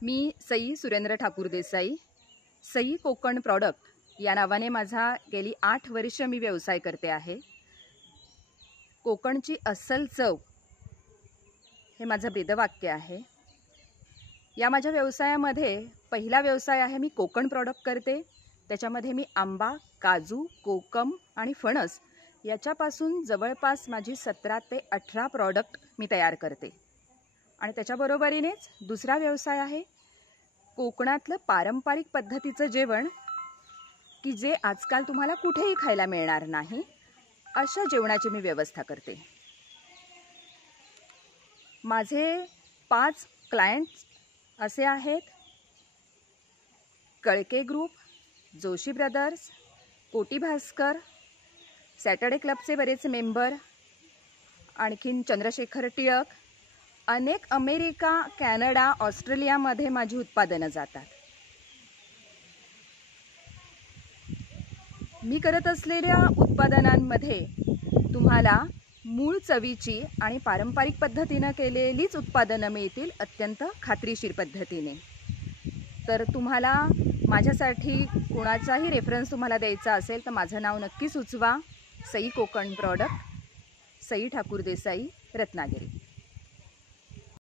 मी Sai Surendra Thakur Desai, Sai Konkan product या नावाने माझा गेली 8 वर्ष मी व्यवसाय करते आहे। कोकणची अस्सल चव हे माझं ब्रीदवाक्य आहे। या माझ्या व्यवसायामध्ये पहिला व्यवसाय आहे, मी कोकण प्रॉडक्ट करते। त्याच्यामध्ये मी आंबा, काजू, कोकम आणि फणस याच्यापासून जवळपास माझी 17 ते 18 प्रॉडक्ट मी तयार करते। आणि त्याच्याबरोबरीनेच दुसरा व्यवसाय आहे कोकणातलं पारंपरिक पद्धतीचं जेवण, की जे आजकाल तुम्हाला कुठेही खायला मिळणार नाही, अशा जेवणाची मी व्यवस्था करते। माझे 5 क्लायंट्स असे आहेत: कळके ग्रुप, जोशी ब्रदर्स, कोटी भास्कर, सॅटर्डे क्लबचे बरेच मेंबर, आणखीन चंद्रशेखर टिळक, अनेक अमेरिका, कॅनडा, ऑस्ट्रेलियामध्ये माझी उत्पादनं जातात। मी करत असलेल्या उत्पादनांमध्ये तुम्हाला मूळ चवीची आणि पारंपरिक पद्धतीने केलेलीच उत्पादनं मिळतील, अत्यंत खात्रीशीर पद्धतीने। तर तुम्हाला माझ्यासाठी कोणाचाही रेफरन्स तुम्हाला द्यायचा असेल तर माझं नाव नक्की सुचवा। सई कोकण प्रॉडक्ट, सई ठाकूर देसाई, रत्नागिरी।